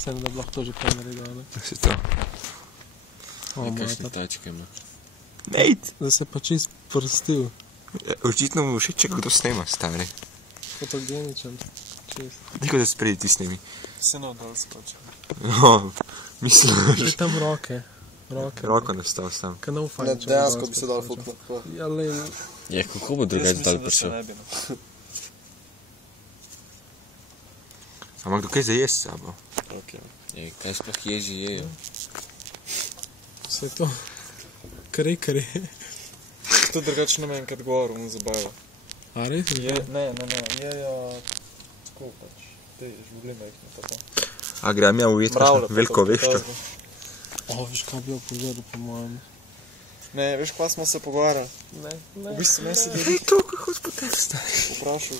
Se ne da bi lahko to že kaj naredil, ne? Se to. Nekajšne tačke ima. Nejt! Da se pa čist prstil. Očitno mu všeč, če kdo snema, stari. Fotogeničen. Čist. Niko da spredi ti snemi. Se ne odal skočil. No, mislim, Že tam roke. roko ne stav sam. Kaj ne ufaj. Ne, dejansko bi se dal fuknut. Ja, lej, Je, kako bo drugače dal prišel? Ampak dokaj za jesti sabo? Je, kaj sploh ježi jejo? vse to. Kare. To drugače ne meni, kad govorim, on zabava. A res? Ne, jejo tako pač, te žvugline jih ne tako. A grem ja ujeti kakšno veliko veščo. O, veš, kaj bi jo požaril, po mojem. Ne, veš, kva smo se pogovarjali? Ne. V bistvu me se Ej, to, kako spotek stari. vprašal,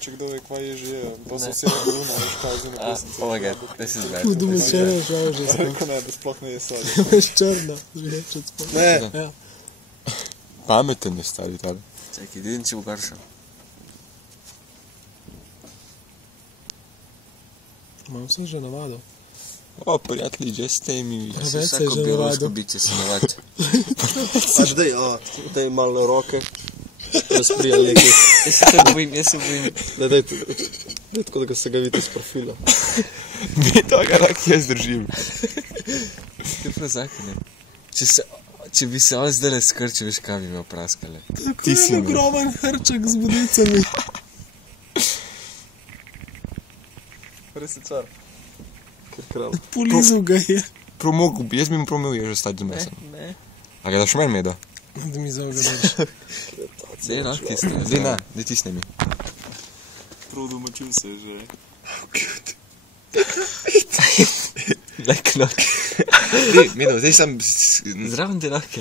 če kdo ve, kva ježi jejo. Pa so vsi Luna, veš, kaj z eno pesnico. Oh my god, this is bad. Tu domačene žal že sploh. Rekel ne, da sploh ne je sad. Veš črna, žvečec sploh. Ne, Ja. Pameten je stari tale. Čakaj, vidim, če bo garšal. Imam se že navadil. O, prijatelji, že ste mi. Preveč se je Vsako že biološko navadil. biće se navadi. pač daj malo na roke. Jaz prijal nekaj. Jaz se bojim. Ne, daj tako, da ga se ga vidi iz profila. Mi toga rak jaz držim. Kaj pa zakaj ne? Če bi se on zdaj skrčil, veš kaj bi imel praskale. Ti si ogromen hrček z budicami. Res je car. Ker kralj. Polizal ga je. Promogel bi, jaz bi mu promil je že stati z mesom. Ne. A ga daš meni medo? Da mi zaugadaš. Dej no, kje ste? Zdaj ne, daj ti snemi. Prav domačil se je že. Like no. Dej, medo, zdaj sam... Zraven te lahke.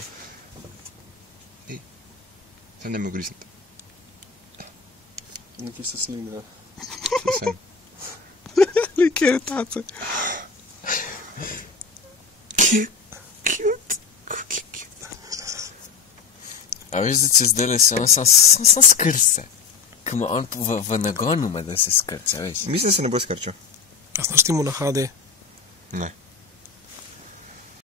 Sam ne me ogrisniti. Nekaj se slinga. Sam. Like je tace. Cute. A veš, da če zdaj se on sam skrce. Ko ima on v nagonu, da se skrce, veš. Mislim, da se ne bo skrčil. A znaš ti mu na HD? Ne.